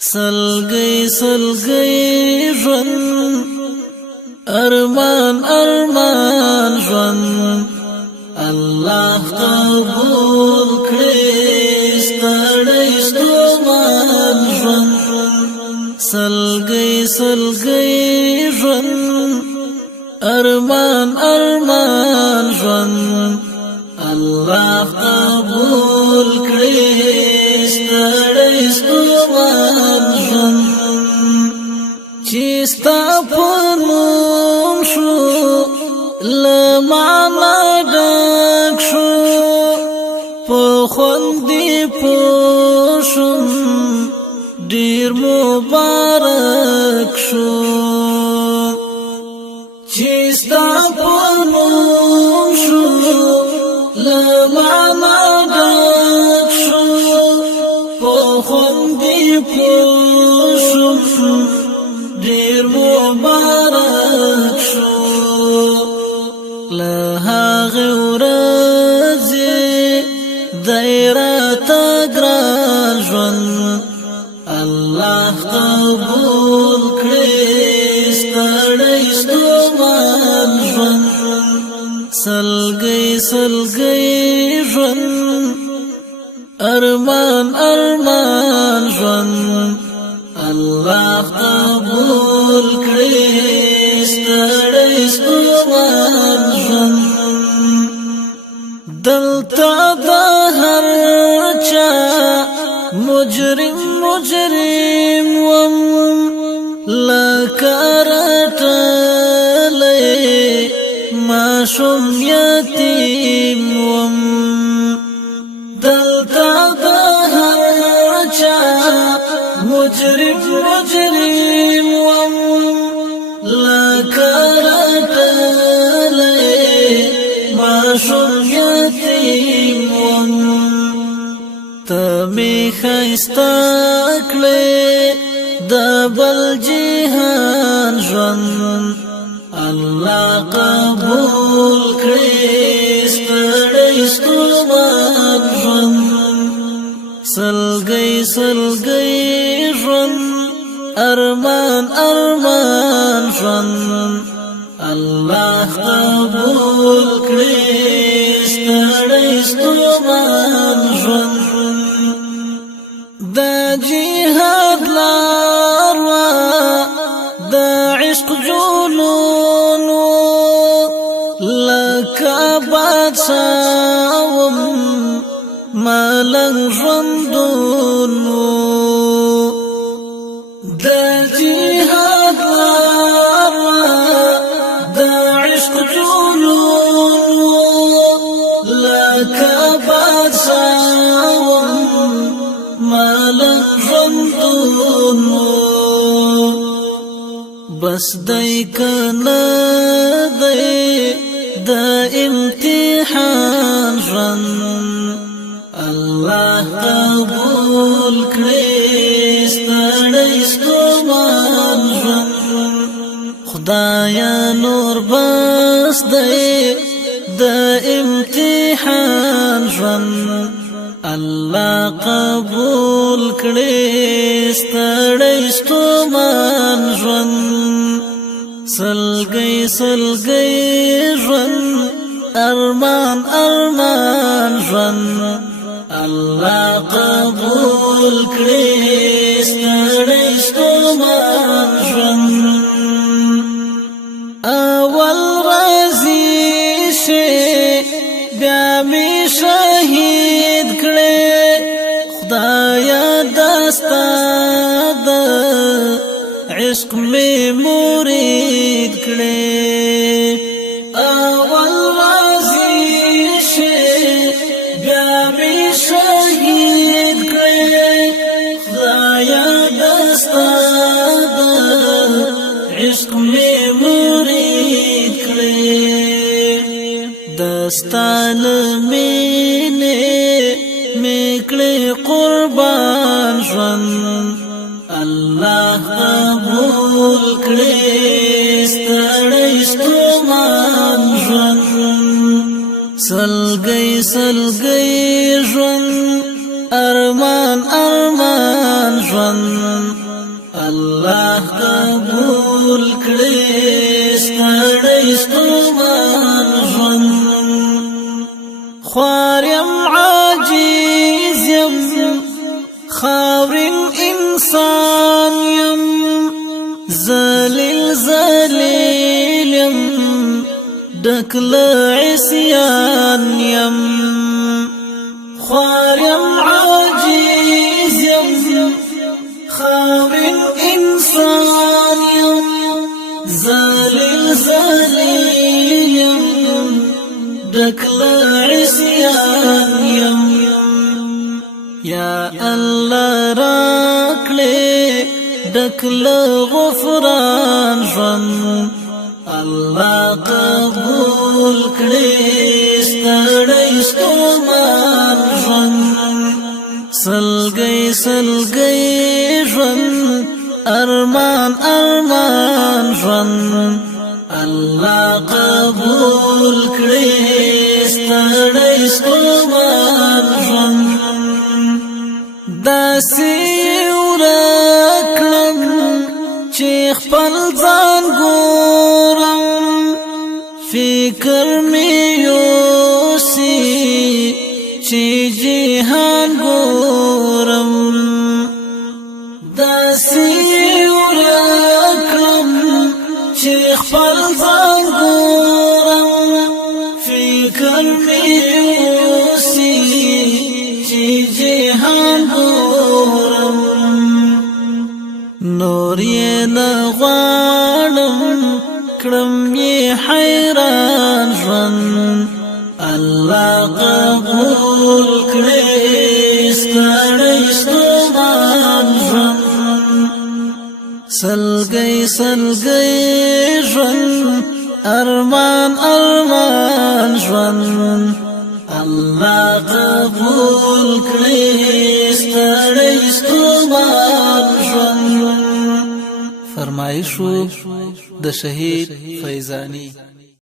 سلګي سلګي ژوند ارمان ارمان ژوند الله قبول کړي ستړی ستومان ژوند سلګي سلګي ژوند ارمان ارمان ژوند الله قبول کړي ستړی ستومان ژوند چې ستا په نوم شو له معنا ډک شو په خوند دې پوه شوم ډېر مبارک شو چې ستا په نوم شو له معنا ډک شو په خوند دې پوه شوم ډېر مبارک شو له هغې ورځې دی راته ګران ژوند الله قبول کړي ستړی ستومان ژوند سلګي سلګي ژوند ارمان ارمان ژوند الله قبول کړي ستړی ستومان ژوند دلته د هر چا مجرم مجرم وم لکه رټلی ماشوم یتیم وم دلته د هر چا مجرم مجرم وم لکه رټلی ماشوم یتیم وم ته می ښایسته کړې د بل جهان ژوند الله قبول کړي ستړی ستومان ژوند سلګي سلګي ژوند ارمان ارمان ژوند الله قبول کړي ستړی ستومان ژوند د جهاد لار د عشق جنون لکه بادشاه وم ملنګ ژوندون د جهاد لار د عشق جنون لکه بادشاه وم ملنګ ژوندون بس دای کنه دی د امتحان ژوند الله قبول کړي ستړی ستومان ژوند خدایا نور بس دی د امتحان ژوند الله قبول کړي ستړی ستومان ژوند سلګي سلګي ژوند ارمان ارمان ژوند الله قبول کړي ستړی ستومان ژوند اول راځي شي بیا می شهید کړي خدایا دستا د عشق می مرید کړي اول راځي شي بیا می شهید کړي خدایا دستا د عشق می مرید کړي دستان مینه میکړي قربان ژوند الله قبول کړي ستړی ستومان ژوند سلګي سلګي ژوند ارمان ارمان ژوند الله قبول کړي ستړی ستومان ژوند خواریم عاجز یم خاورین انسان یم ذلیل یم دکل عصیان یم خواریم عاجز یم خاورین انسان یم ذلیل یم دکل عصیان یم یا الله راکړې دکل غفران ژوند الله قبول کړي ستړی ستومان ژوند سلګۍ ژوند ارمان ژوند الله قبول کړي ستړی ستومان ژوند داسې ورکړم چې خپل ځان ګورم فکر مې یوسي چې جهان ګورم داسې ورکړم چې خپل ځان ګورم فکر مې یوسي چې جهان ګورم نور یې نه غواړم کړم یې حیران ژوند الله قبول کړي ستړی ستومان ژوند سلګۍ ژوند ارمان ژوند الله قبول کړي ستړی ستومان ژوند فرمایشو د شهید فیضانی